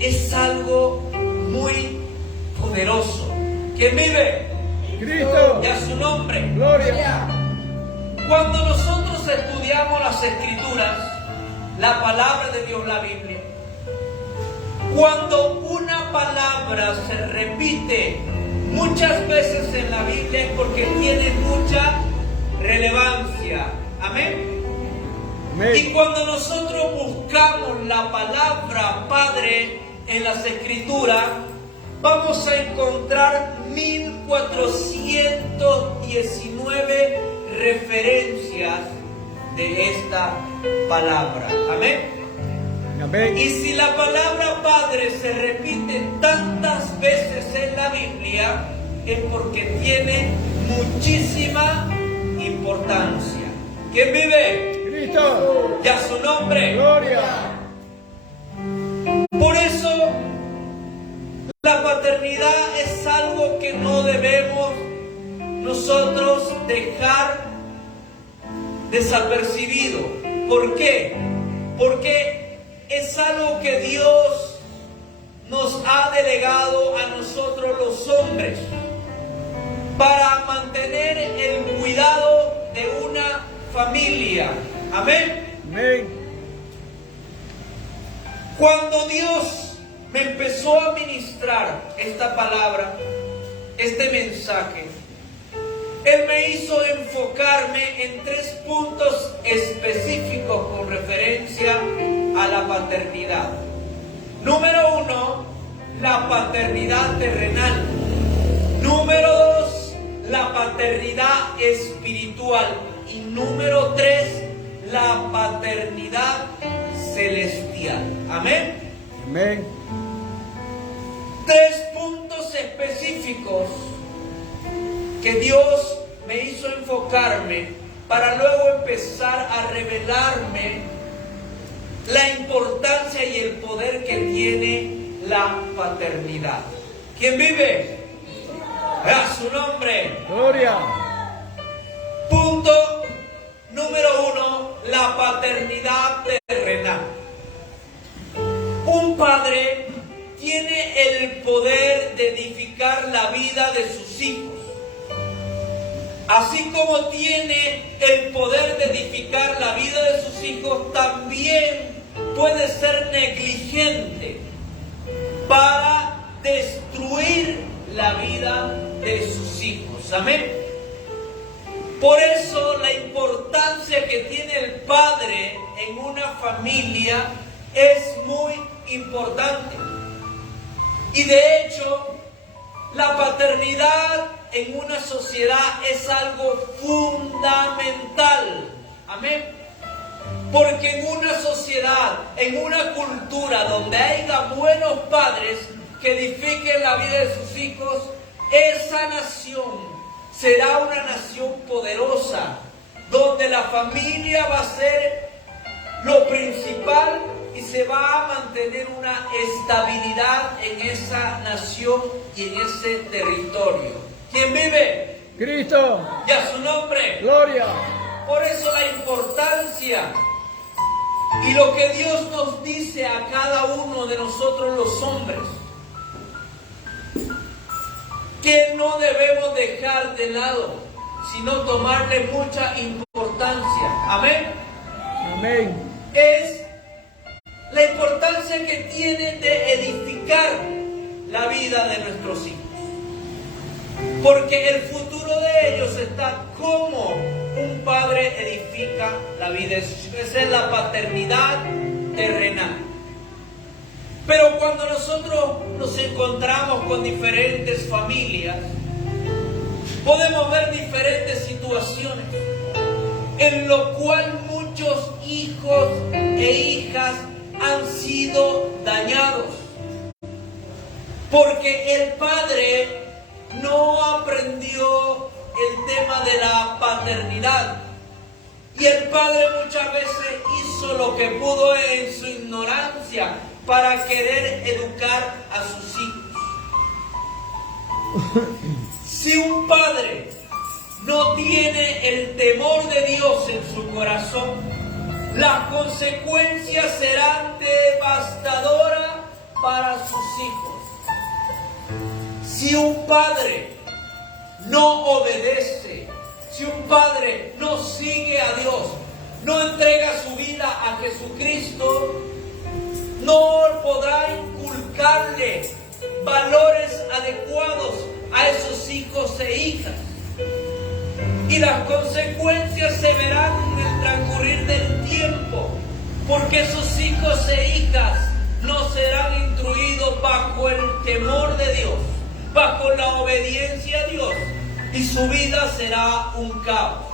es algo muy poderoso. ¿Quién vive? Cristo. Y a su nombre. Gloria. Cuando nosotros estudiamos las Escrituras, la palabra de Dios, la Biblia, cuando una palabra se repite muchas veces en la Biblia es porque tiene mucha relevancia. Amén. Amén. Y cuando nosotros buscamos la palabra Padre en las Escrituras, vamos a encontrar 1419 referencias de esta palabra. Amén. Amén. Y si la palabra Padre se repite tantas veces en la Biblia, es porque tiene muchísima importancia. ¿Quién vive? Cristo. Y a su nombre. Gloria. Por eso, la paternidad es algo que no debemos nosotros dejar desapercibido. ¿Por qué? Porque es algo que Dios nos ha delegado a nosotros los hombres para mantener el cuidado de una familia. Amén. Amén. Cuando Dios me empezó a ministrar esta palabra, este mensaje, Él me hizo enfocarme en 3 puntos específicos con referencia a la paternidad. Número 1, la paternidad terrenal. Número 2, la paternidad espiritual. Y número 3, la paternidad celestial. Amén. Amén. 3 puntos específicos que Dios me hizo enfocarme para luego empezar a revelarme la importancia y el poder que tiene la paternidad. ¿Quién vive? A su nombre. Gloria. Punto número 1, la paternidad terrenal. Un padre tiene el poder de edificar la vida de sus hijos. Así como tiene el poder de edificar la vida de sus hijos, también puede ser negligente para destruir la vida de sus hijos. Amén. Por eso la importancia que tiene el padre en una familia es muy importante. Y de hecho, la paternidad en una sociedad es algo fundamental. Amén. Porque en una sociedad, en una cultura donde haya buenos padres que edifiquen la vida de sus hijos, esa nación será una nación poderosa, donde la familia va a ser lo principal y se va a mantener una estabilidad en esa nación y en ese territorio. ¿Quién vive? Cristo. Y a su nombre. Gloria. Por eso la importancia y lo que Dios nos dice a cada uno de nosotros los hombres, que no debemos dejar de lado, sino tomarle mucha importancia. Amén. Amén. Es la importancia que tiene de edificar la vida de nuestros hijos. Porque el futuro de ellos está como un padre edifica la vida de sus hijos. Esa es la paternidad terrenal. Pero cuando nosotros nos encontramos con diferentes familias, podemos ver diferentes situaciones en lo cual muchos hijos e hijas han sido dañados. Porque el padre no aprendió el tema de la paternidad. Y el padre muchas veces hizo lo que pudo en su ignorancia para querer educar a sus hijos. Si un padre no tiene el temor de Dios en su corazón, las consecuencias serán devastadoras para Si un padre no obedece, si un padre no sigue a Dios, no entrega su vida a Jesucristo, no podrá inculcarle valores adecuados a esos hijos e hijas. Y las consecuencias se verán en el transcurrir del tiempo, porque esos hijos e hijas no serán instruidos bajo el temor de Dios, bajo la obediencia a Dios, y su vida será un caos.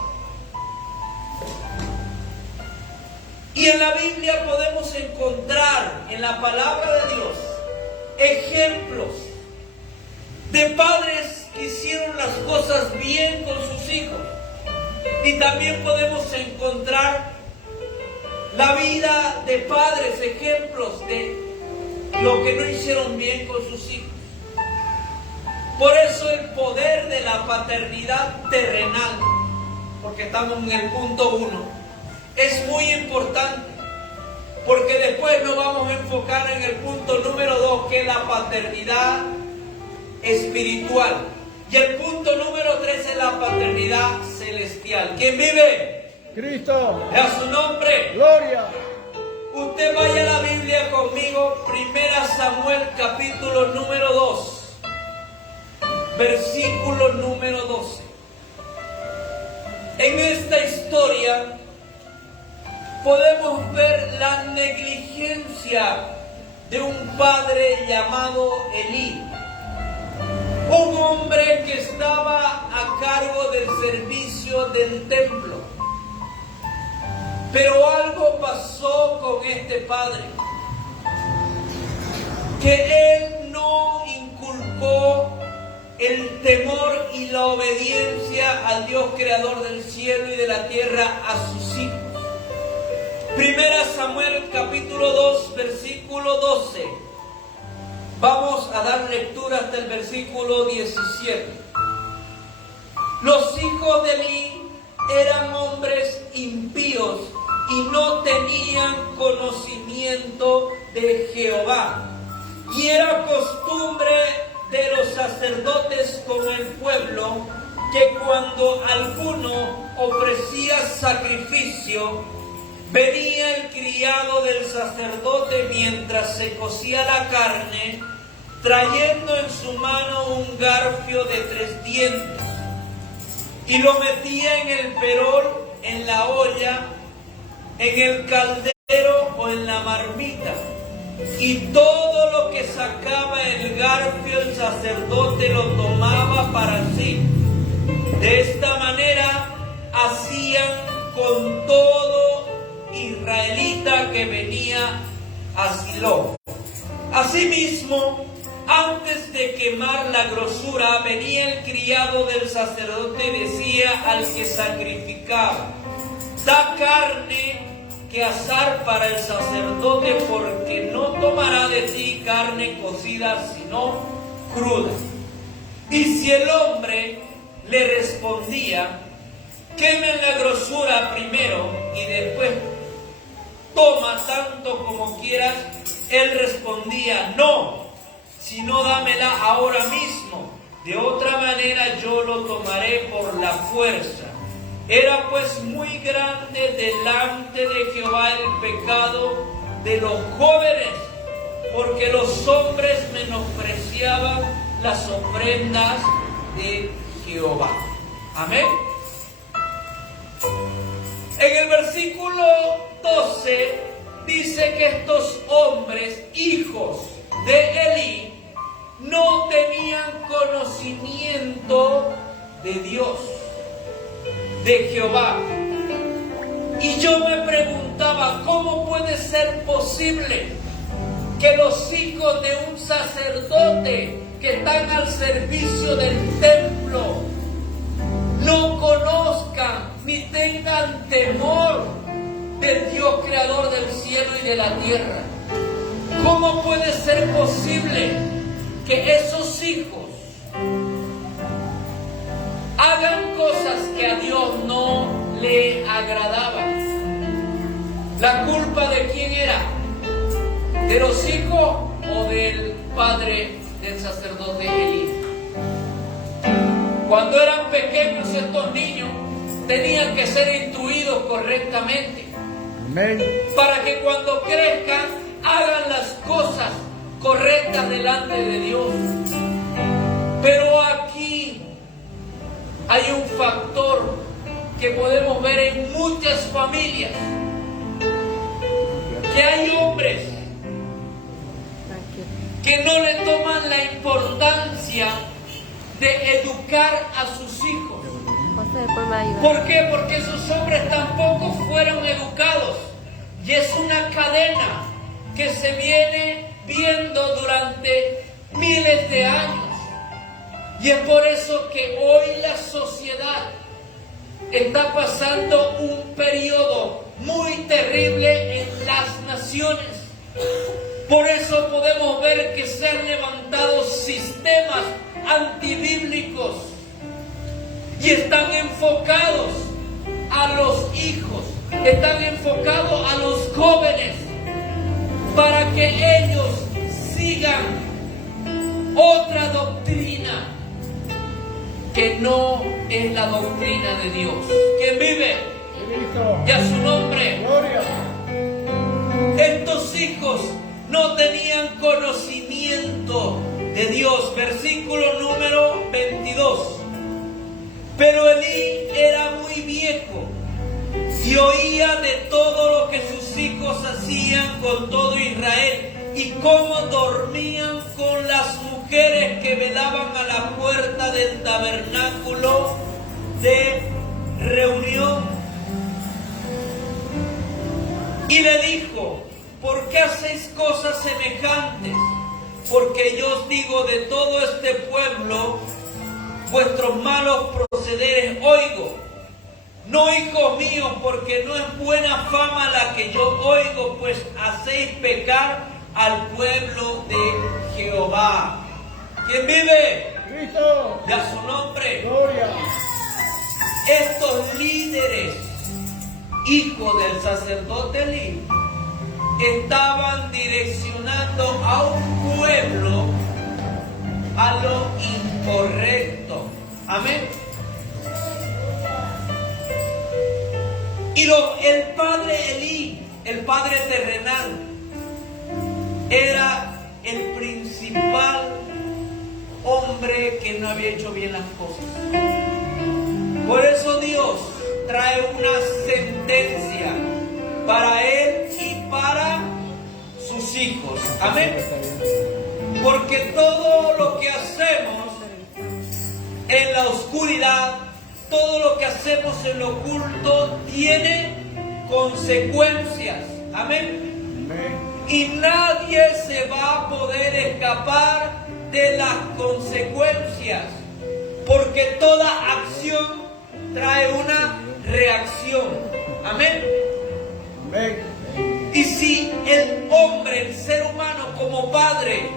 Y en la Biblia podemos encontrar, en la palabra de Dios, ejemplos de padres que hicieron las cosas bien con sus hijos. Y también podemos encontrar la vida de padres, ejemplos de lo que no hicieron bien con sus hijos. Por eso el poder de la paternidad terrenal, porque estamos en el punto 1, es muy importante, porque después nos vamos a enfocar en el punto número 2, que es la paternidad espiritual. Y el punto número 3 es la paternidad celestial. ¿Quién vive? Cristo. A su nombre. Gloria. Usted vaya a la Biblia conmigo, 1 Samuel capítulo número 2, versículo número 12. En esta historia podemos ver la negligencia de un padre llamado Elí, un hombre que estaba a cargo del servicio del templo. Pero algo pasó con este padre, que él no inculcó el temor y la obediencia al Dios creador del cielo y de la tierra a sus hijos. 1 Samuel capítulo 2, versículo 12. Vamos a dar lectura hasta el versículo 17. Los hijos de Elí eran hombres impíos y no tenían conocimiento de Jehová. Y era costumbre de los sacerdotes con el pueblo que cuando alguno ofrecía sacrificio, venía el criado del sacerdote mientras se cocía la carne, trayendo en su mano un garfio de 3 dientes, y lo metía en el perol, en la olla, en el caldero o en la marmita. Y todo lo que sacaba el garfio, el sacerdote lo tomaba para sí. De esta manera hacían con todo israelita que venía a Silo. Asimismo, antes de quemar la grosura, venía el criado del sacerdote y decía al que sacrificaba: da carne que asar para el sacerdote, porque no tomará de ti carne cocida, sino cruda. Y si el hombre le respondía: quemen la grosura primero y después toma tanto como quieras, él respondía: no, sino dámela ahora mismo, de otra manera yo lo tomaré por la fuerza. Era pues muy grande delante de Jehová el pecado de los jóvenes, porque los hombres menospreciaban las ofrendas de Jehová. Amén. En el versículo 12 dice que estos hombres, hijos de Elí, no tenían conocimiento de Dios, de Jehová. Y yo me preguntaba, ¿cómo puede ser posible que los hijos de un sacerdote que están al servicio del templo no conozcan ni tengan temor del Dios creador del cielo y de la tierra? ¿Cómo puede ser posible que esos hijos hagan cosas que a Dios no le agradaban? ¿La culpa de quién era? ¿De los hijos o del padre del sacerdote Elí? Cuando eran pequeños estos niños tenían que ser instruidos correctamente. Amén. Para que cuando crezcan hagan las cosas correctas delante de Dios. Pero aquí hay un factor que podemos ver en muchas familias, que hay hombres que no le toman la importancia de educar a sus hijos. ¿Por qué? Porque esos hombres tampoco fueron educados. Y es una cadena que se viene viendo durante miles de años. Y es por eso que hoy la sociedad está pasando un periodo muy terrible en las naciones. Por eso podemos ver que se han levantado sistemas antibíblicos y están enfocados a los hijos, están enfocados a los jóvenes para que ellos sigan otra doctrina que no es la doctrina de Dios. ¿Quién vive? Cristo. Y a su nombre. Gloria. Estos hijos no tenían conocimiento de Dios. Versículo número 22. Pero Elí era muy viejo y oía de todo lo que sus hijos hacían con todo Israel y cómo dormían con las mujeres que velaban a la puerta del tabernáculo de reunión. Y le dijo: ¿por qué hacéis cosas semejantes? Porque yo os digo, de todo este pueblo vuestros malos procederes oigo. No, hijos míos, porque no es buena fama la que yo oigo, pues hacéis pecar al pueblo de Jehová. ¿Quién vive? Cristo. Y a su nombre. Gloria. Estos líderes, hijos del sacerdote Elí, estaban direccionando a un pueblo a lo incorrecto. Amén. Y el padre Elí, el padre terrenal, era el principal hombre que no había hecho bien las cosas. Por eso Dios trae una sentencia para él y para sus hijos. Amén. Porque todo lo que hacemos en la oscuridad, todo lo que hacemos en lo oculto tiene consecuencias. Amén. Amén. Y nadie se va a poder escapar de las consecuencias, porque toda acción trae una reacción. Amén. Amén. Y si el hombre, el ser humano como padre,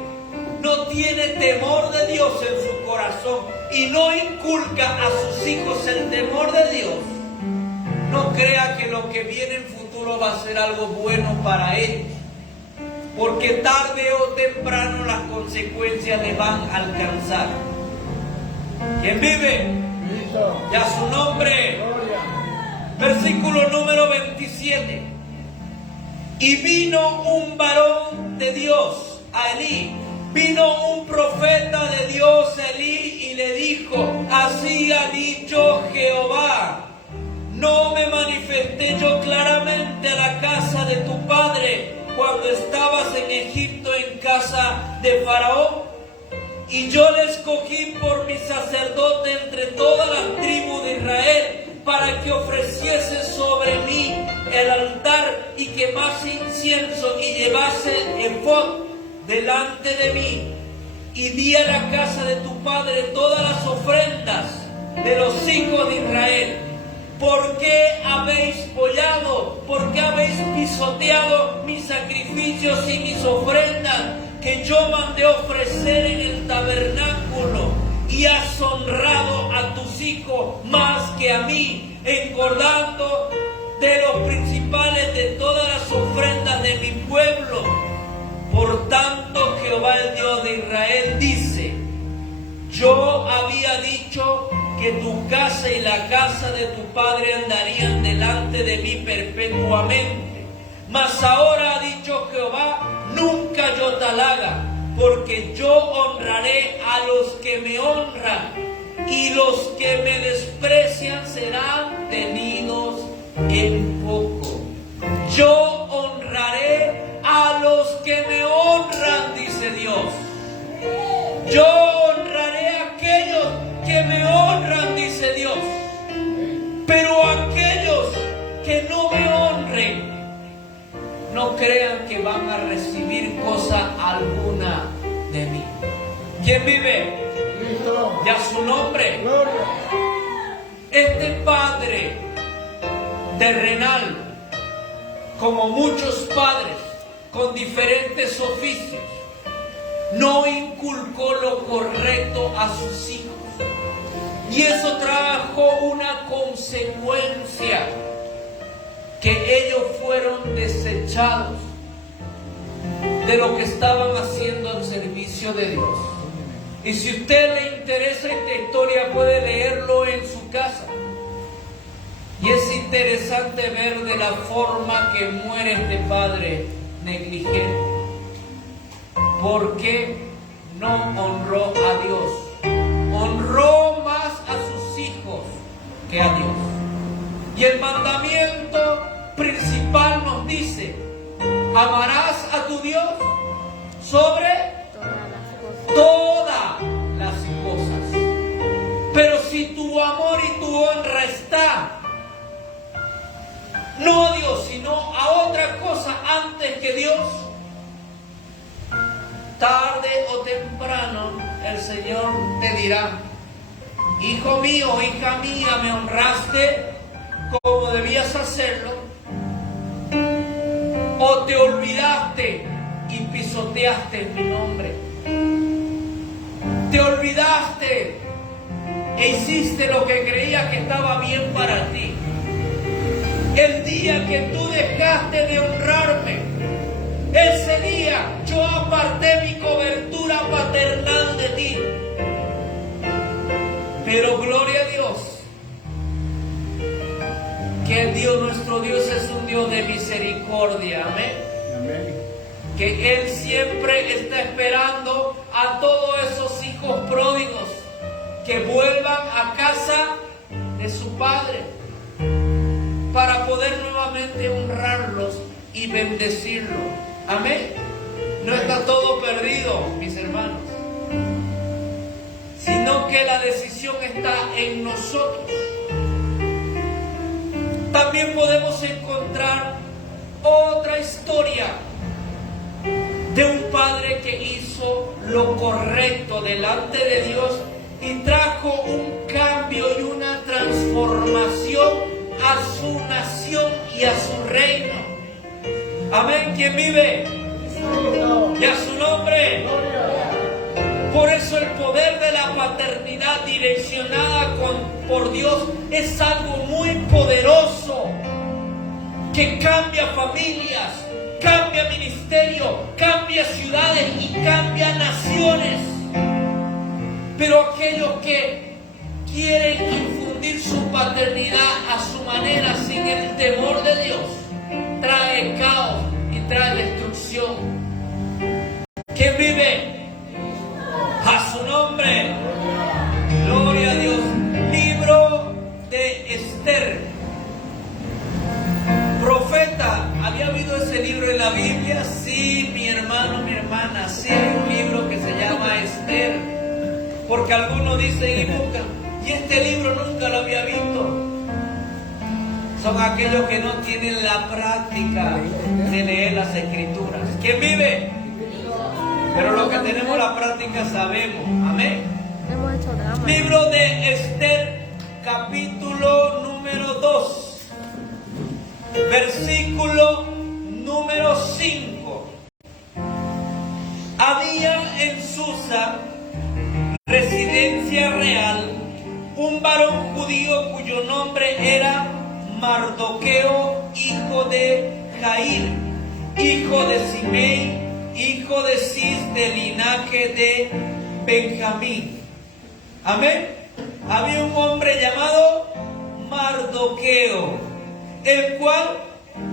no tiene temor de Dios en su corazón y no inculca a sus hijos el temor de Dios, no crea que lo que viene en futuro va a ser algo bueno para ellos, porque tarde o temprano las consecuencias le van a alcanzar. ¿Quién vive? Cristo. Y a su nombre. Gloria. Versículo número 27. Y vino un varón de Dios a Elí. Vino un profeta de Dios a Elí y le dijo: así ha dicho Jehová, ¿no me manifesté yo claramente a la casa de tu padre cuando estabas en Egipto en casa de Faraón? Y yo le escogí por mi sacerdote entre todas las tribus de Israel, para que ofreciese sobre mí el altar y quemase incienso y llevase efod delante de mí. Y di a la casa de tu padre todas las ofrendas de los hijos de Israel. ¿Por qué habéis pollado? ¿Por qué habéis pisoteado mis sacrificios y mis ofrendas que yo mandé ofrecer en el tabernáculo? Y has honrado a tus hijos más que a mí, engordando de los principales de todas las ofrendas de mi pueblo. Por tanto, Jehová el Dios de Israel dice: yo había dicho que tu casa y la casa de tu padre andarían delante de mí perpetuamente. Mas ahora ha dicho Jehová, nunca yo tal haga, porque yo honraré a los que me honran, y los que me desprecian serán tenidos en poco. Yo honraré a los que me honran, dice Dios. Yo honraré a aquellos que me honran, dice Dios. Pero aquellos que no me honren, no crean que van a recibir cosa alguna de mí. ¿Quién vive? Cristo. Y a su nombre. Gloria. Este padre terrenal, como muchos padres con diferentes oficios, no inculcó lo correcto a sus hijos. Y eso trajo una consecuencia, que ellos fueron desechados de lo que estaban haciendo en servicio de Dios. Y si a usted le interesa esta historia, puede leerlo en su casa. Y es interesante ver de la forma que muere este padre negligente. Porque no honró a Dios. Honró más a sus hijos que a Dios. Y el mandamiento principal nos dice: amarás a tu Dios sobre todas las cosas. Pero si tu amor y tu honra está no a Dios, sino a otra cosa antes que Dios, tarde o temprano el Señor te dirá: hijo mío, hija mía, me honraste como debías hacerlo, o te olvidaste y pisoteaste mi nombre. Te olvidaste e hiciste lo que creías que estaba bien para ti. El día que tú dejaste de honrarme, ese día yo aparté mi cobertura paternal de ti. Pero gloria a Dios, que Dios, nuestro Dios, es un Dios de misericordia. Amén. Amén. Que Él siempre está esperando a todos esos hijos pródigos que vuelvan a casa de su Padre, para poder nuevamente honrarlos y bendecirlos. Amén. No está todo perdido, mis hermanos, sino que la decisión está en nosotros. También podemos encontrar otra historia de un padre que hizo lo correcto delante de Dios y trajo un cambio y una transformación a su nación y a su reino. Amén. ¿Quién vive? Cristo. Y a su nombre. Gloria. Por eso el poder de la paternidad direccionada por Dios es algo muy poderoso, que cambia familias, cambia ministerio, cambia ciudades y cambia naciones. Pero aquellos que quieren infundir su paternidad a su manera, sin el temor de Dios, trae caos y trae destrucción. ¿Quién vive? A su nombre. Gloria a Dios. Libro de Esther. Profeta. ¿Había habido ese libro en la Biblia? Sí, mi hermano, mi hermana. Sí, hay un libro que se llama Esther. Porque algunos dicen y buscan: y este libro nunca lo había visto. Son aquellos que no tienen la práctica de leer las Escrituras. ¿Quién vive? Pero los que tenemos la práctica sabemos. Amén. Hemos hecho drama. Libro de Esther, capítulo número 2, versículo número 5. Había en Susa, residencia real, un varón judío cuyo nombre era Mardoqueo, hijo de Jair, hijo de Simei, hijo de Cis, del linaje de Benjamín. Amén. Había un hombre llamado Mardoqueo, el cual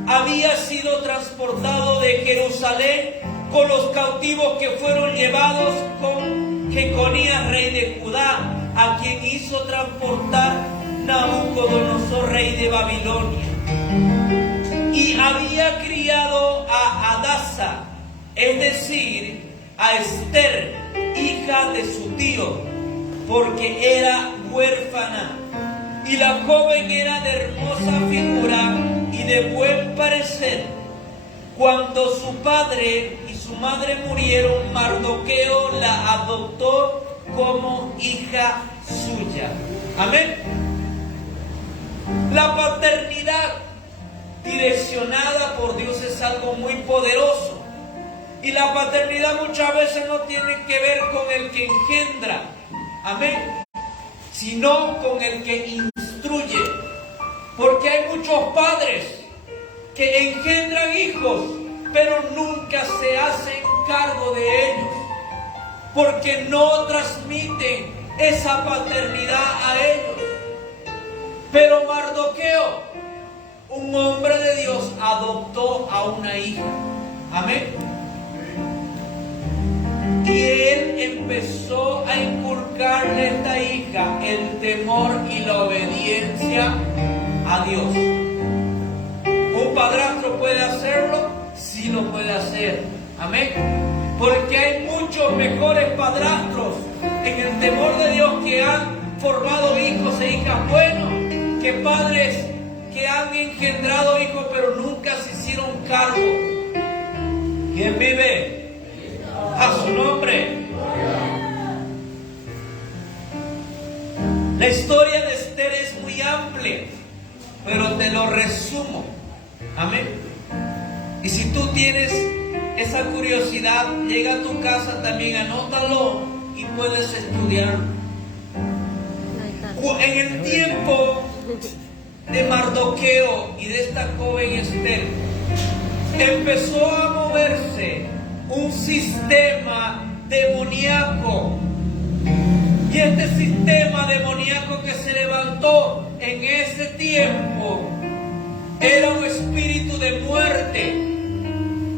había sido transportado de Jerusalén con los cautivos que fueron llevados con Jeconías, rey de Judá, a quien hizo transportar Nabucodonosor, rey de Babilonia. Y había criado a Hadasa, es decir, a Esther, hija de su tío, porque era huérfana. Y la joven era de hermosa figura y de buen parecer. Cuando su padre y su madre murieron, Mardoqueo la adoptó como hija suya. Amén. La paternidad direccionada por Dios es algo muy poderoso. Y la paternidad muchas veces no tiene que ver con el que engendra, amén, sino con el que instruye. Porque hay muchos padres que engendran hijos, pero nunca se hacen cargo de ellos, porque no transmiten esa paternidad a ellos. Pero Mardoqueo, un hombre de Dios, adoptó a una hija. Amén. Y él empezó a inculcarle a esta hija el temor y la obediencia a Dios. ¿Un padrastro puede hacerlo? Sí lo puede hacer. Amén. Porque hay muchos mejores padrastros en el temor de Dios que han formado hijos e hijas buenos, que padres que han engendrado hijos pero nunca se hicieron cargo. ¿Quién vive? A su nombre. La historia de Esther es muy amplia, pero te lo resumo. Amén. Y si tú tienes esa curiosidad, llega a tu casa también, anótalo y puedes estudiarlo. En el tiempo de Mardoqueo y de esta joven Esther, empezó a moverse un sistema demoníaco. Y este sistema demoníaco que se levantó en ese tiempo era un espíritu de muerte,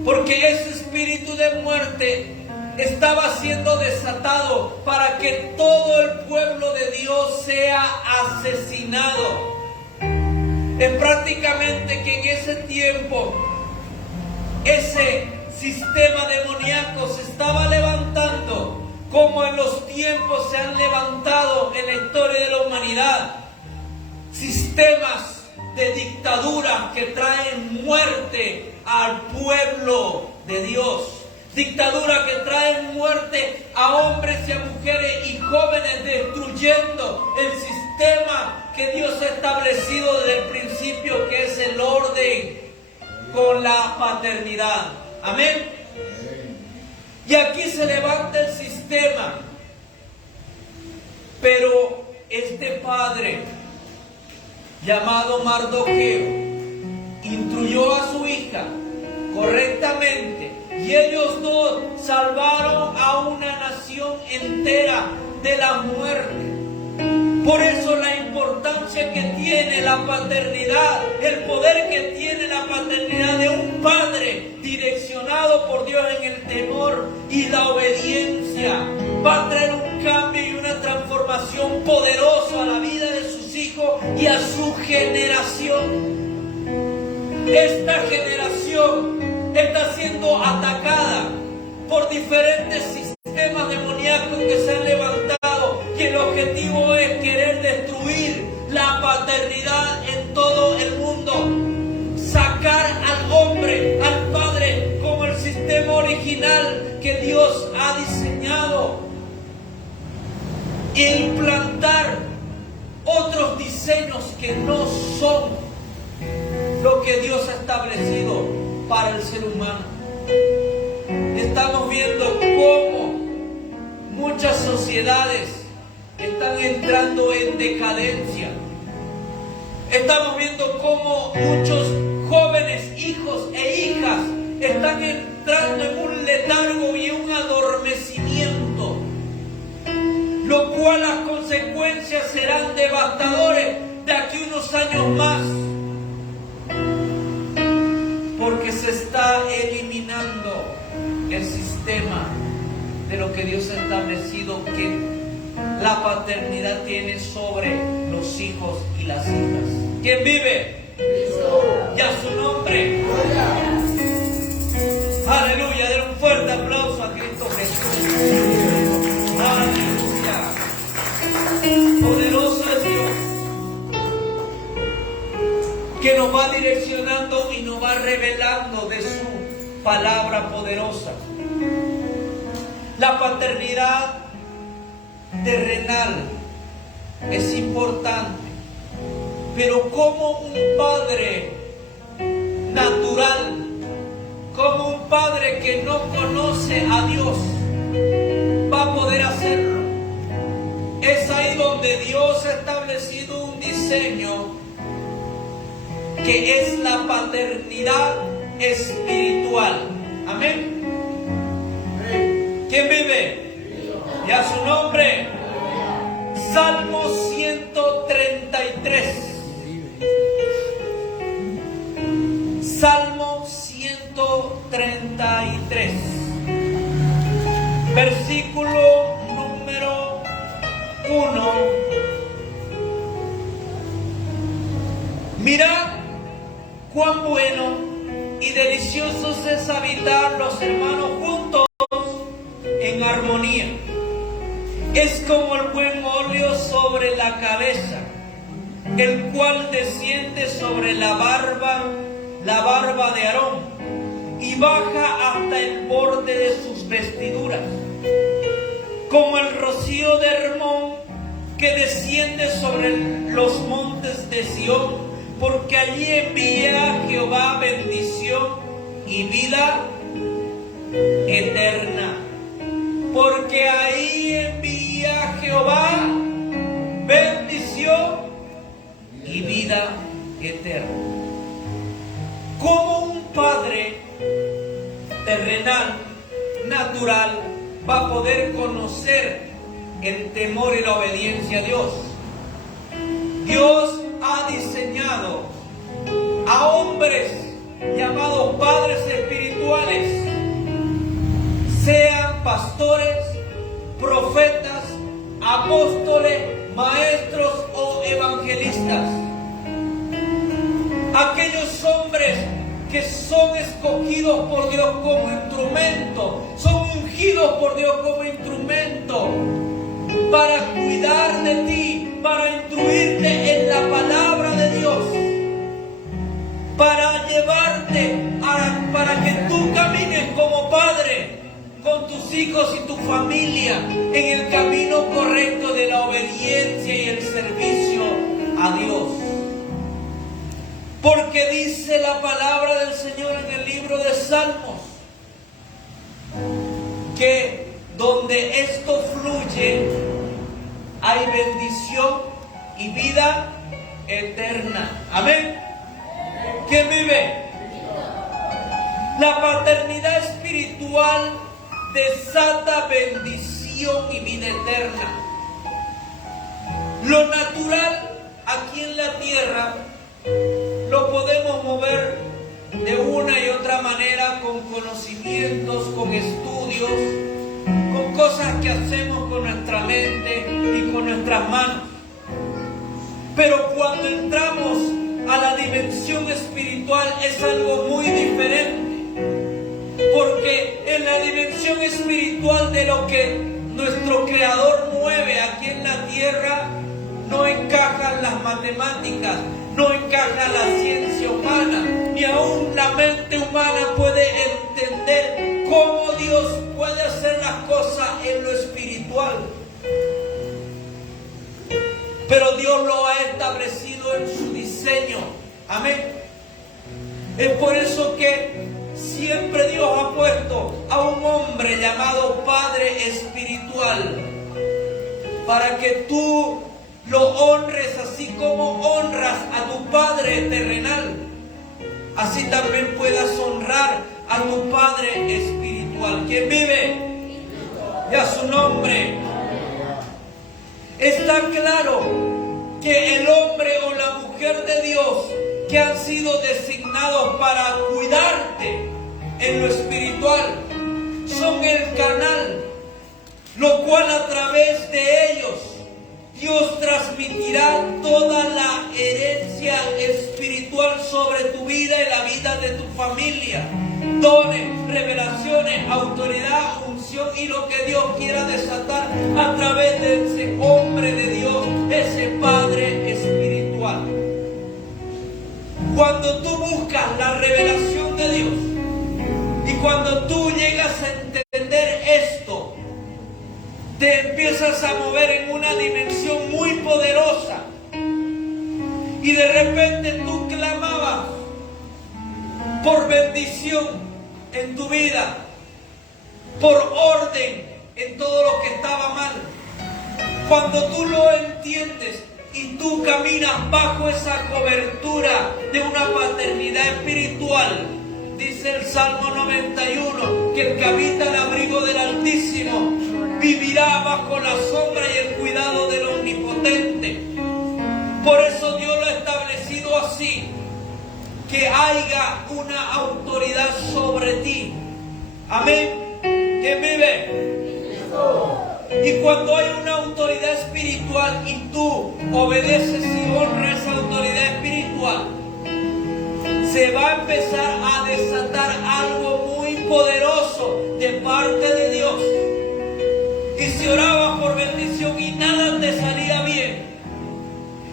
porque ese espíritu de muerte estaba siendo desatado para que todo el pueblo de Dios sea asesinado. Es prácticamente que en ese tiempo ese sistema demoníaco se estaba levantando, como en los tiempos se han levantado en la historia de la humanidad. Sistemas de dictadura que traen muerte al pueblo de Dios. Dictadura que traen muerte a hombres y a mujeres y jóvenes, destruyendo el sistema que Dios ha establecido desde el principio, que es el orden con la paternidad. Amén. Y aquí se levanta el sistema. Pero este padre llamado Mardoqueo instruyó a su hija correctamente, y ellos dos salvaron a una nación entera de la muerte. Por eso la importancia que tiene la paternidad, el poder que tiene la paternidad de un padre direccionado por Dios en el temor y la obediencia, va a traer un cambio y una transformación poderosa a la vida de sus hijos y a su generación. Esta generación está siendo atacada por diferentes sistemas demoníacos que se han levantado, que el objetivo es querer destruir la paternidad en todo el mundo, sacar al hombre, al padre, como el sistema original que Dios ha diseñado, e implantar otros diseños que no son lo que Dios ha establecido para el ser humano. Estamos viendo cómo muchas sociedades están entrando en decadencia. Estamos viendo cómo muchos jóvenes, hijos e hijas, están entrando en un letargo y un adormecimiento, lo cual ha consecuencias serán devastadores de aquí unos años más. Porque se está eliminando el sistema de lo que Dios ha establecido, que la paternidad tiene sobre los hijos y las hijas. ¿Quién vive? Cristo. Y a su nombre. Aleluya. Den un fuerte aplauso a Cristo Jesús. Aleluya. Poderoso es Dios, que nos va direccionando y nos va revelando de su palabra poderosa. La paternidad terrenal es importante, pero como un padre natural, como un padre que no conoce a Dios, va a poder hacerlo. Es ahí donde Dios ha establecido un diseño que es la paternidad espiritual. Amén. ¿Quién vive? Y a su nombre. Salmo 133. Salmo 133. Versículo número 1. Mirad cuán bueno y delicioso es habitar los hermanos juntos en armonía. Es como el buen óleo sobre la cabeza, el cual desciende sobre la barba de Aarón, y baja hasta el borde de sus vestiduras, como el rocío de Hermón que desciende sobre los montes de Sión, porque allí envía a Jehová bendición y vida eterna. Porque ahí envía a Jehová bendición y vida eterna. Como un padre terrenal, natural, va a poder conocer el temor y la obediencia a Dios. Dios ha diseñado a hombres llamados padres espirituales, sean pastores, profetas, apóstoles, maestros o evangelistas. Aquellos hombres que son escogidos por Dios como instrumento, son ungidos por Dios como instrumento para cuidar de ti, para instruirte en la palabra de Dios, para llevarte para que tú camines como padre con tus hijos y tu familia en el camino correcto de la obediencia y el servicio a Dios. Porque dice la palabra del Señor en el libro de Salmos que donde esto fluye hay bendición y vida eterna. Amén. ¿Quién vive? La paternidad espiritual desata bendición y vida eterna. Lo natural aquí en la tierra lo podemos mover de una y otra manera, con conocimientos, con estudios, con cosas que hacemos con nuestra mente y con nuestras manos. Pero cuando entramos a la dimensión espiritual es algo muy diferente, porque en la dimensión espiritual de lo que nuestro Creador mueve aquí en la tierra no encajan las matemáticas, no encaja la ciencia humana, ni aún la mente humana puede entender cómo Dios puede hacer las cosas en lo espiritual. Pero Dios lo ha establecido en su diseño. Amén. Es por eso que siempre Dios ha puesto a un hombre llamado Padre Espiritual, para que tú lo honres así como honras a tu Padre terrenal. Así también puedas honrar a tu Padre espiritual. ¿Quién vive? Y a su nombre. Está claro que el hombre o la mujer de Dios que han sido designados para cuidarte en lo espiritual son el canal, lo cual a través de ellos Dios transmitirá toda la herencia espiritual sobre tu vida y la vida de tu familia. Dones, revelaciones, autoridad, unción y lo que Dios quiera desatar a través de ese hombre de Dios, ese Padre espiritual. Cuando tú buscas la revelación de Dios y cuando tú llegas a entender esto, te empiezas a mover en una dimensión muy poderosa y de repente tú clamabas por bendición en tu vida, por orden en todo lo que estaba mal. Cuando tú lo entiendes y tú caminas bajo esa cobertura de una paternidad espiritual, dice el Salmo 91, que el que habita el abrigo del Altísimo vivirá bajo la sombra y el cuidado del Omnipotente. Por eso Dios lo ha establecido así, que haya una autoridad sobre ti. Amén. ¿Quién vive? Y cuando hay una autoridad espiritual y tú obedeces y honras esa autoridad espiritual, se va a empezar a desatar algo muy poderoso de parte de Dios. Y si orabas por bendición y nada te salía bien,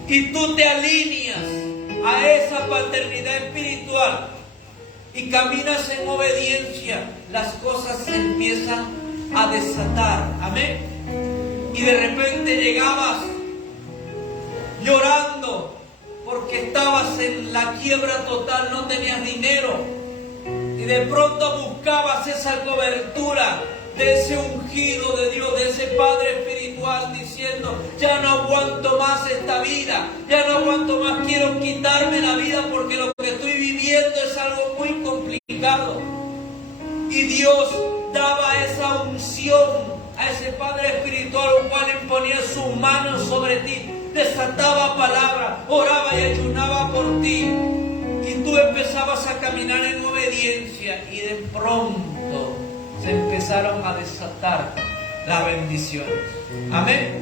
y tú te alineas a esa paternidad espiritual y caminas en obediencia, las cosas se empiezan a desatar. Amén. Y de repente llegabas llorando porque estabas en la quiebra total, no tenías dinero, y de pronto buscabas esa cobertura de ese ungido de Dios, de ese Padre espiritual, diciendo: ya no aguanto más esta vida, ya no aguanto más, quiero quitarme la vida porque lo que estoy viviendo es algo muy complicado. Y Dios daba esa unción a ese Padre espiritual, el cual imponía sus manos sobre ti, desataba palabra, oraba y ayunaba por ti, y tú empezabas a caminar en obediencia, y de pronto se empezaron a desatar las bendiciones. Amén.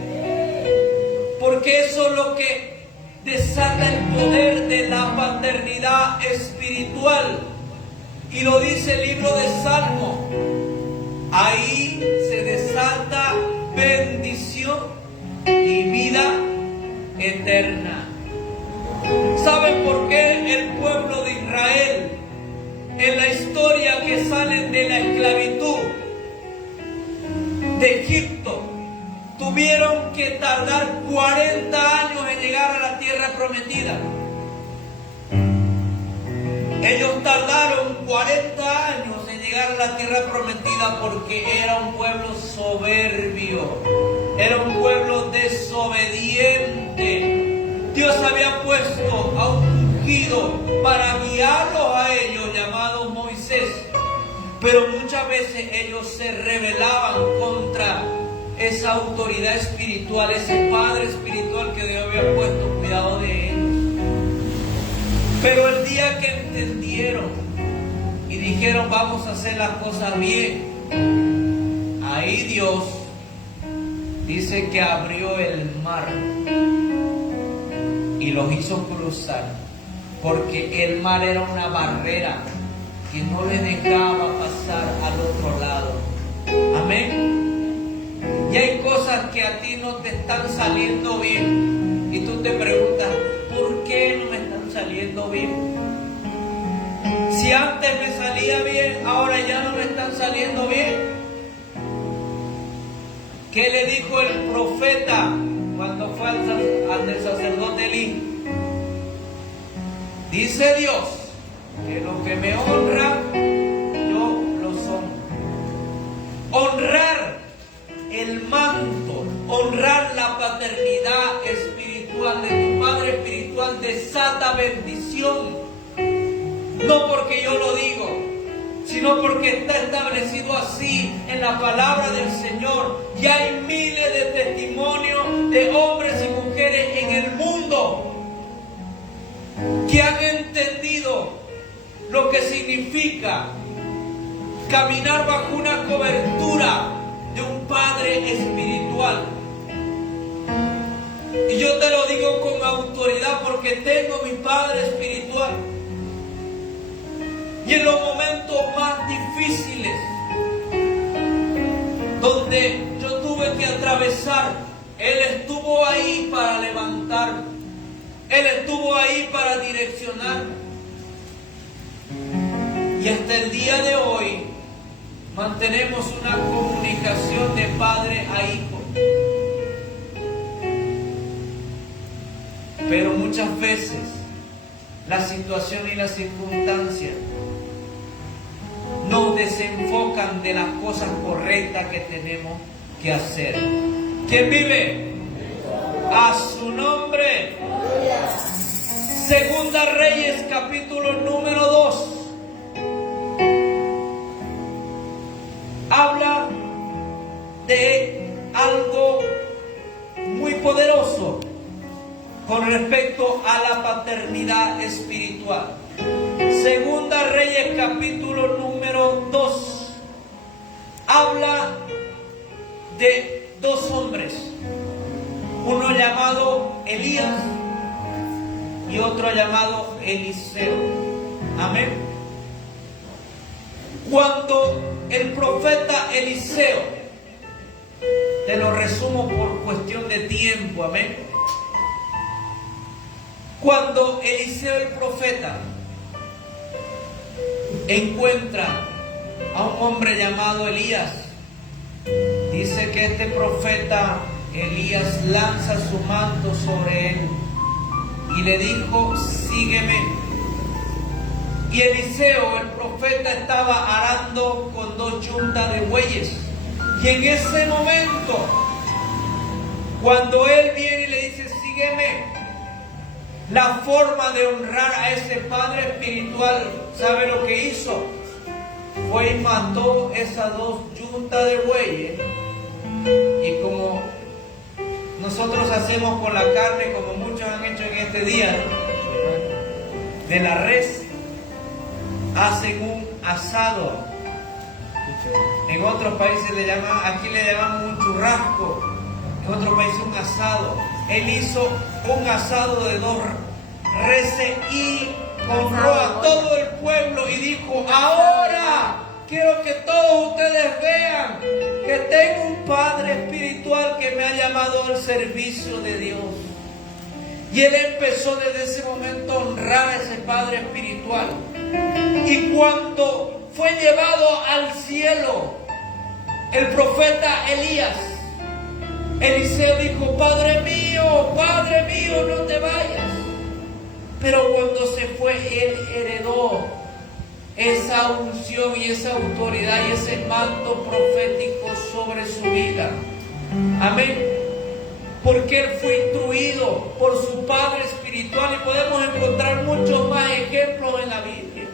Porque eso es lo que desata el poder de la paternidad espiritual. Y lo dice el libro de Salmo. Ahí se desata bendición y vida eterna. ¿Saben por qué el pueblo de Israel, en la historia que salen de la esclavitud de Egipto, tuvieron que tardar 40 años en llegar a la tierra prometida? Ellos tardaron 40 años en llegar a la tierra prometida porque era un pueblo soberbio, era un pueblo desobediente. Dios había puesto a un ungido para guiarlos a ellos, llamado Moisés, pero muchas veces ellos se rebelaban contra esa autoridad espiritual, ese Padre espiritual que Dios había puesto cuidado de ellos. Pero el día que entendieron y dijeron: vamos a hacer las cosas bien, ahí Dios dice que abrió el mar y los hizo cruzar, porque el mar era una barrera que no les dejaba pasar al otro lado. Amén. Y hay cosas que a ti no te están saliendo bien y tú te preguntas: ¿por qué no me están saliendo bien? Si antes me salía bien, ahora ya no me están saliendo bien. ¿Qué le dijo el profeta cuando fue ante el sacerdote Elí? Dice Dios que lo que me honra, yo los honro. Honrar el manto, honrar la paternidad espiritual de tu Padre espiritual desata bendición. No porque yo lo digo, sino porque está establecido así en la palabra del Señor. Y hay miles de testimonios de significa caminar bajo una cobertura de un Padre espiritual. Y yo te lo digo con autoridad porque tengo mi Padre espiritual. Y en los momentos más difíciles, donde yo tuve que atravesar, Él estuvo ahí para levantarme. Él estuvo ahí para direccionarme. Y hasta el día de hoy mantenemos una comunicación de padre a hijo. Pero muchas veces la situación y las circunstancias nos desenfocan de las cosas correctas que tenemos que hacer. ¿Quién vive? A su nombre. Segunda Reyes, capítulo número 2. Habla de algo muy poderoso con respecto a la paternidad espiritual. Segunda Reyes, capítulo número 2. Habla de dos hombres, uno llamado Elías y otro llamado Eliseo. Amén. Cuando el profeta Eliseo, te lo resumo por cuestión de tiempo, amén. Cuando Eliseo el profeta encuentra a un hombre llamado Elías, dice que este profeta Elías lanza su manto sobre él y le dijo: sígueme. Y Eliseo, el profeta, estaba arando con 2 yuntas de bueyes. Y en ese momento, cuando él viene y le dice: sígueme, la forma de honrar a ese padre espiritual, ¿sabe lo que hizo? Fue y mató esas 2 yuntas de bueyes. Y como nosotros hacemos con la carne, como muchos han hecho en este día, de la res, hacen un asado. En otros países le llaman, aquí le llamamos un churrasco, en otros países un asado. Él hizo un asado de 2 reses y honró a todo el pueblo y dijo: ahora quiero que todos ustedes vean que tengo un Padre espiritual que me ha llamado al servicio de Dios. Y él empezó desde ese momento a honrar a ese Padre espiritual. Y cuando fue llevado al cielo el profeta Elías, Eliseo dijo: Padre mío, no te vayas. Pero cuando se fue, él heredó esa unción y esa autoridad y ese manto profético sobre su vida. Amén. Porque él fue instruido por su Padre espiritual, y podemos encontrar muchos más ejemplos en la Biblia.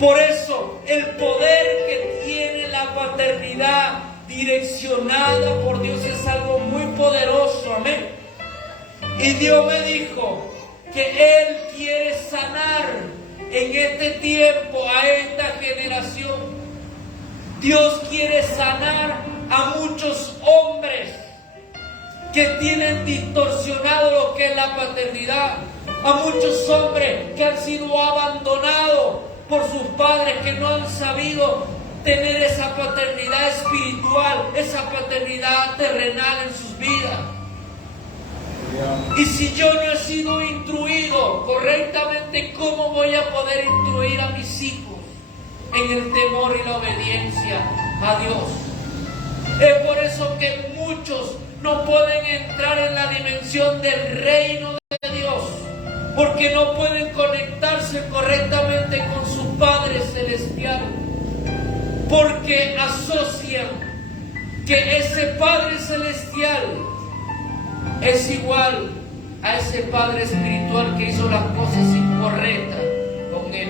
Por eso, el poder que tiene la paternidad direccionada por Dios es algo muy poderoso. Amén. Y Dios me dijo que Él quiere sanar en este tiempo a esta generación. Dios quiere sanar a muchos hombres que tienen distorsionado lo que es la paternidad, a muchos hombres que han sido abandonados por sus padres, que no han sabido tener esa paternidad espiritual, esa paternidad terrenal en sus vidas. Y si yo no he sido instruido correctamente, ¿cómo voy a poder instruir a mis hijos en el temor y la obediencia a Dios? Es por eso que muchos no pueden entrar en la dimensión del reino de Dios, porque no pueden conectarse correctamente con su Padre Celestial, porque asocian que ese Padre Celestial es igual a ese Padre espiritual que hizo las cosas incorrectas con él,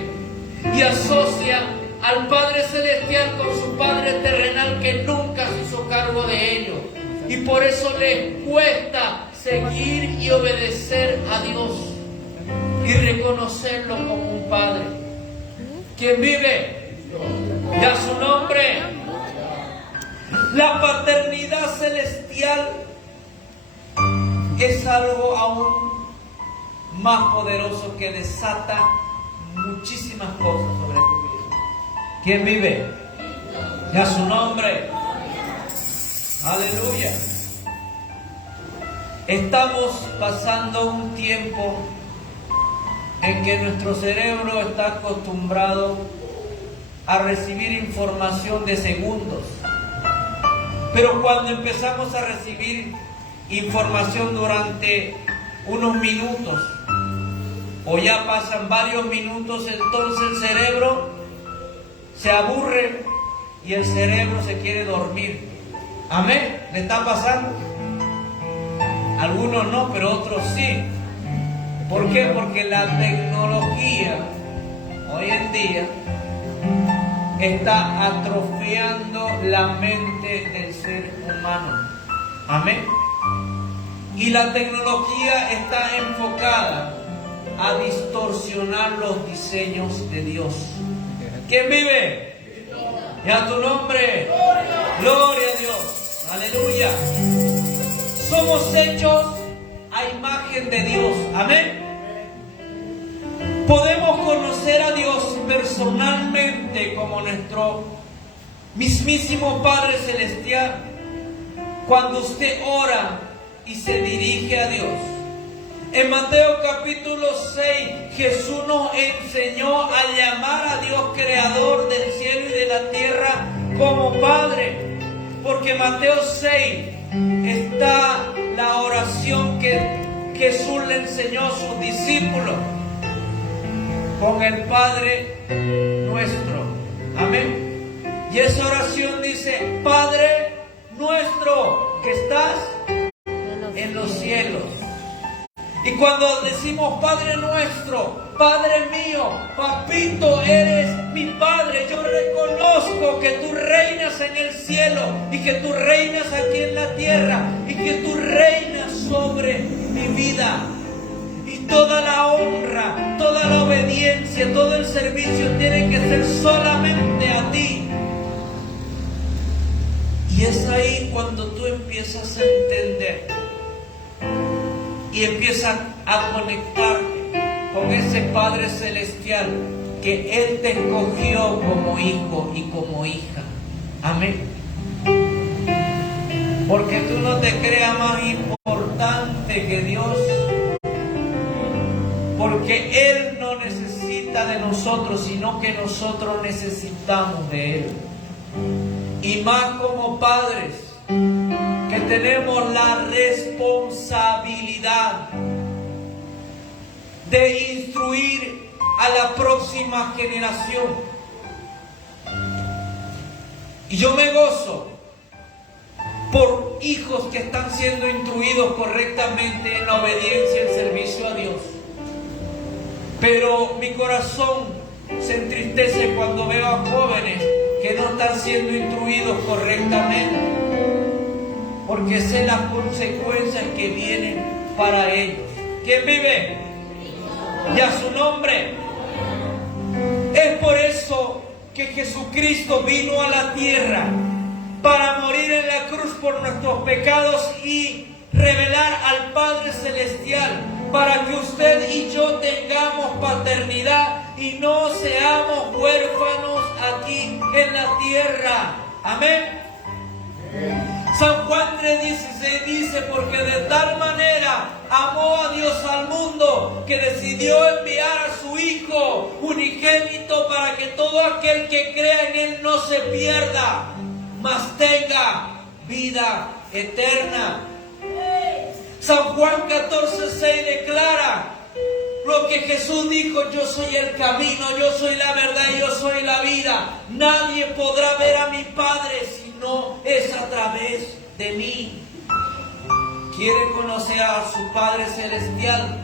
y asocian al Padre Celestial con su Padre terrenal que nunca se hizo cargo de ellos, y por eso les cuesta seguir y obedecer a Dios y reconocerlo como un Padre. ¿Quién vive? Y a su nombre. La paternidad celestial es algo aún más poderoso que desata muchísimas cosas sobre tu vida. ¿Quién vive? Y a su nombre. Aleluya. Estamos pasando un tiempo en que nuestro cerebro está acostumbrado a recibir información de segundos. Pero cuando empezamos a recibir información durante unos minutos, o ya pasan varios minutos, entonces el cerebro se aburre y el cerebro se quiere dormir. Amén. ¿Le está pasando? Algunos no, pero otros sí. ¿Por qué? Porque la tecnología hoy en día está atrofiando la mente del ser humano. Amén. Y la tecnología está enfocada a distorsionar los diseños de Dios. ¿Quién vive? Y a tu nombre. Gloria a Dios. Aleluya. Somos hechos a imagen de Dios. Amén. Podemos conocer a Dios personalmente como nuestro mismísimo Padre Celestial cuando usted ora y se dirige a Dios. En Mateo capítulo 6, Jesús nos enseñó a llamar a Dios creador del cielo y de la tierra como Padre. Porque en Mateo 6 está la oración que Jesús le enseñó a sus discípulos con el Padre nuestro. Amén. Y esa oración dice: Padre nuestro que estás en los cielos. Y cuando decimos Padre nuestro, Padre mío, Papito, eres mi Padre, yo reconozco que tú reinas en el cielo y que tú reinas aquí en la tierra y que tú reinas sobre mi vida. Y toda la honra, toda la obediencia, todo el servicio tiene que ser solamente a ti. Y es ahí cuando tú empiezas a entender y empiezas a conectarte con ese Padre Celestial que Él te escogió como hijo y como hija. Amén. Porque tú no te creas más importante que Dios. Porque Él no necesita de nosotros, sino que nosotros necesitamos de Él. Y más como padres, que tenemos la responsabilidad de instruir a la próxima generación. Y yo me gozo por hijos que están siendo instruidos correctamente en la obediencia y el servicio a Dios. Pero mi corazón se entristece cuando veo a jóvenes que no están siendo instruidos correctamente, porque sé las consecuencias que vienen para ellos. ¿Quién vive? Y a su nombre. Es por eso que Jesucristo vino a la tierra para morir en la cruz por nuestros pecados y revelar al Padre Celestial, para que usted y yo tengamos paternidad y no seamos huérfanos aquí en la tierra. Amén. San Juan 3:16 dice: porque de tal manera amó a Dios al mundo, que decidió enviar a su Hijo unigénito, para que todo aquel que crea en Él no se pierda, mas tenga vida eterna. San Juan 14:6 declara lo que Jesús dijo: yo soy el camino, yo soy la verdad y yo soy la vida. Nadie podrá ver a mi Padre si no es a través de mí. ¿Quiere conocer a su Padre Celestial?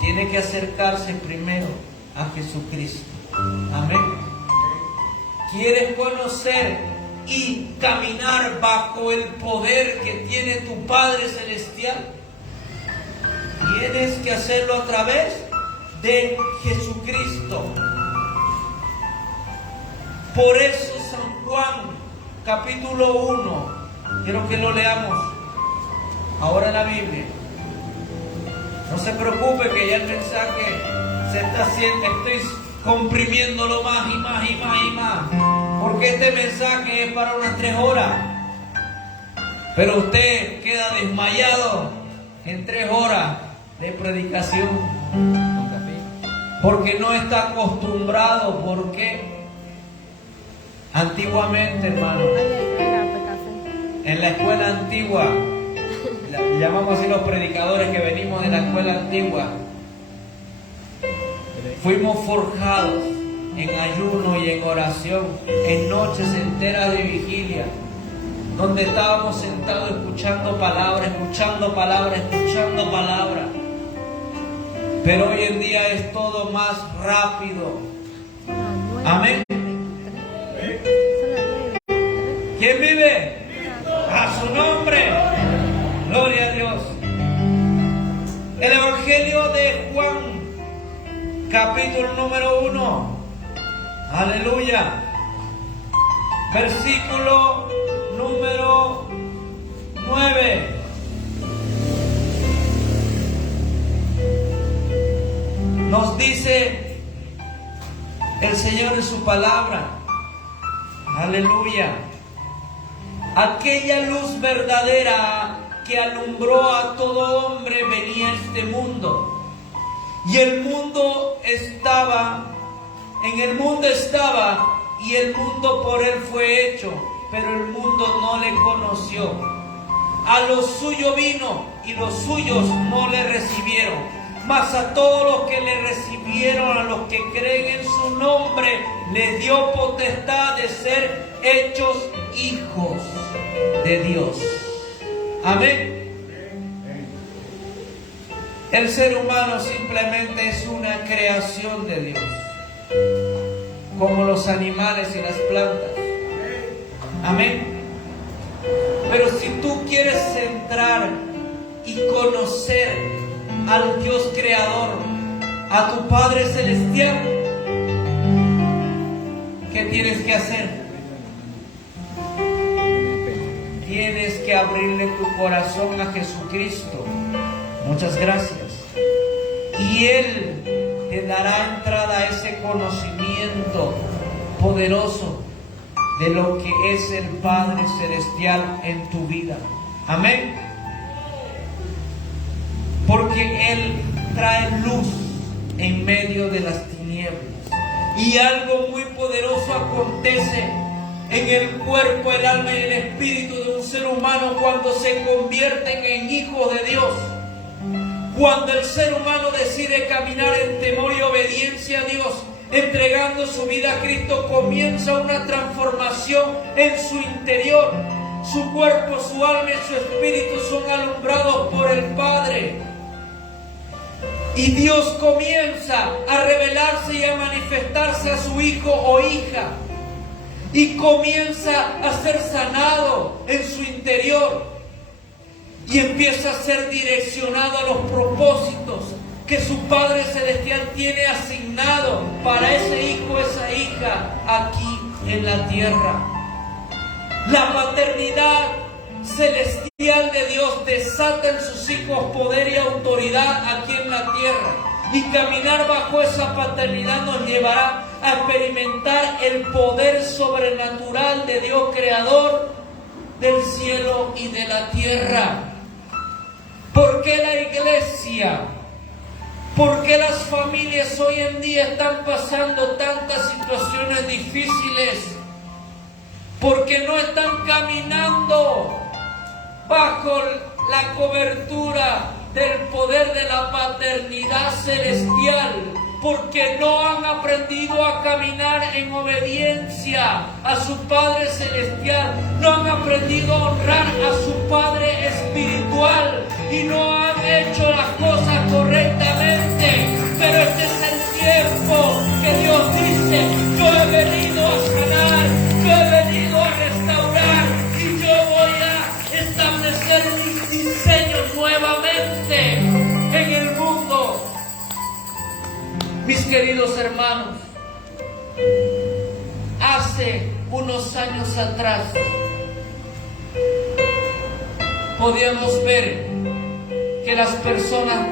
Tiene que acercarse primero a Jesucristo. Amén. ¿Quieres conocer y caminar bajo el poder que tiene tu Padre Celestial? Tienes que hacerlo a través de Jesucristo. Por eso San Juan, capítulo 1, quiero que lo leamos ahora en la Biblia. No se preocupe que ya el mensaje se está haciendo, estoy comprimiéndolo más y más y más y más, porque este mensaje es para unas 3 horas, pero usted queda desmayado en 3 horas de predicación, porque no está acostumbrado. Porque antiguamente, hermano, en la escuela antigua, llamamos así los predicadores que venimos de la escuela antigua, fuimos forjados en ayuno y en oración, en noches enteras de vigilia, donde estábamos sentados escuchando palabras, escuchando palabras, escuchando palabras. Pero hoy en día es todo más rápido. Amén. ¿Quién vive? A su nombre. Gloria a Dios. El Evangelio de Juan, capítulo número 1. Aleluya. Versículo número 9. Nos dice el Señor en su palabra. Aleluya. Aquella luz verdadera que alumbró a todo hombre venía a este mundo. Y el mundo estaba, en el mundo estaba, y el mundo por él fue hecho, pero el mundo no le conoció. A los suyos vino, y los suyos no le recibieron. Mas a todos los que le recibieron, a los que creen en su nombre, le dio potestad de ser hechos hijos de Dios. Amén. El ser humano simplemente es una creación de Dios, como los animales y las plantas. Amén. Pero si tú quieres centrar y conocer al Dios creador, a tu Padre celestial, ¿qué tienes que hacer? Tienes que abrirle tu corazón a Jesucristo. Muchas gracias. Y Él te dará entrada a ese conocimiento poderoso de lo que es el Padre celestial en tu vida. Amén. Porque Él trae luz en medio de las tinieblas. Y algo muy poderoso acontece en el cuerpo, el alma y el espíritu de un ser humano cuando se convierten en hijos de Dios. Cuando el ser humano decide caminar en temor y obediencia a Dios, entregando su vida a Cristo, comienza una transformación en su interior. Su cuerpo, su alma y su espíritu son alumbrados por el Padre. Y Dios comienza a revelarse y a manifestarse a su hijo o hija. Y comienza a ser sanado en su interior. Y empieza a ser direccionado a los propósitos que su Padre Celestial tiene asignado para ese hijo o esa hija aquí en la tierra. La paternidad celestial de Dios desata en sus hijos poder y autoridad aquí en la tierra. Y caminar bajo esa paternidad nos llevará a experimentar el poder sobrenatural de Dios creador del cielo y de la tierra. ¿Por qué la iglesia? ¿Por qué las familias hoy en día están pasando tantas situaciones difíciles? Porque no están caminando bajo la cobertura del poder de la paternidad celestial, porque no han aprendido a caminar en obediencia a su Padre celestial, no han aprendido a honrar a su Padre espiritual y no han hecho las cosas correctamente. Pero este es el tiempo que Dios dice: yo he venido a sanar, yo he venido a restaurar y yo voy a establecer mis diseños nuevamente en el mundo. queridos hermanos, hace unos años atrás podíamos ver que las personas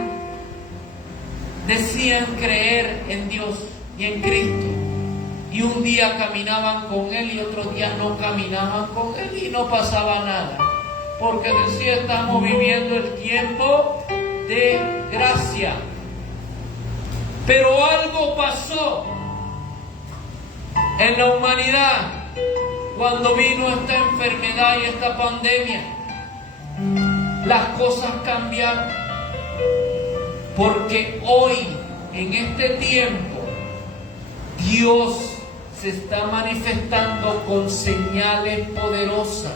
decían creer en Dios y en Cristo, y un día caminaban con Él y otro día no caminaban con Él y no pasaba nada, porque decía: estamos viviendo el tiempo de gracia. Pero algo pasó en la humanidad cuando vino esta enfermedad y esta pandemia. Las cosas cambiaron, porque hoy, en este tiempo, Dios se está manifestando con señales poderosas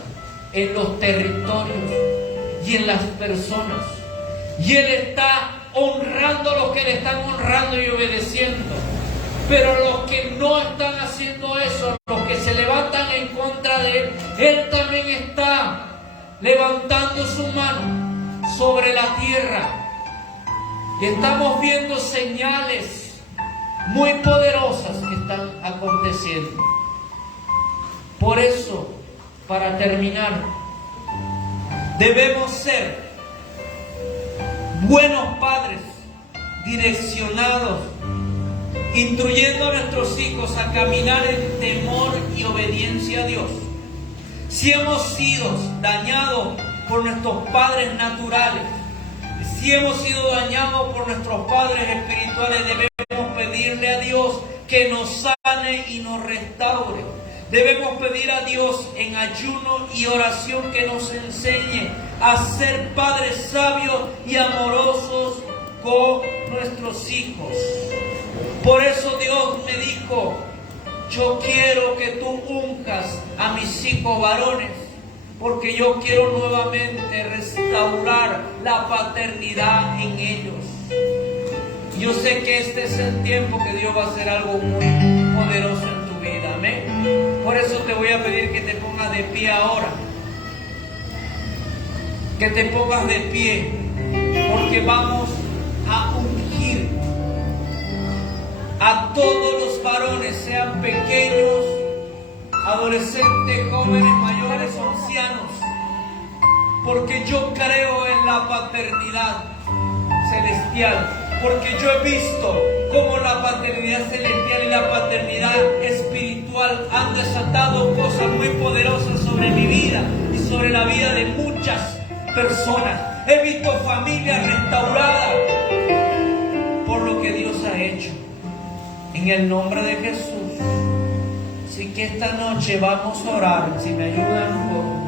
en los territorios y en las personas. Y Él está honrando a los que le están honrando y obedeciendo. Pero los que no están haciendo eso, los que se levantan en contra de Él, Él también está levantando su mano sobre la tierra. Y estamos viendo señales muy poderosas que están aconteciendo. Por eso, para terminar, debemos ser buenos padres, direccionados, instruyendo a nuestros hijos a caminar en temor y obediencia a Dios. Si hemos sido dañados por nuestros padres naturales, si hemos sido dañados por nuestros padres espirituales, debemos pedirle a Dios que nos sane y nos restaure. Debemos pedir a Dios en ayuno y oración que nos enseñe a ser padres sabios y amorosos con nuestros hijos. Por eso Dios me dijo: yo quiero que tú unjas a mis hijos varones, porque yo quiero nuevamente restaurar la paternidad en ellos. Yo sé que este es el tiempo que Dios va a hacer algo muy poderoso en tu vida. Amén. Por eso te voy a pedir que te pongas de pie ahora. Que te pongas de pie, porque vamos a ungir a todos los varones, sean pequeños, adolescentes, jóvenes, mayores o ancianos, porque yo creo en la paternidad celestial, porque yo he visto cómo la paternidad celestial y la paternidad espiritual han desatado cosas muy poderosas sobre mi vida y sobre la vida de muchas personas. He visto familias restauradas por lo que Dios ha hecho. En el nombre de Jesús. Así que esta noche vamos a orar. Si me ayudan un poco.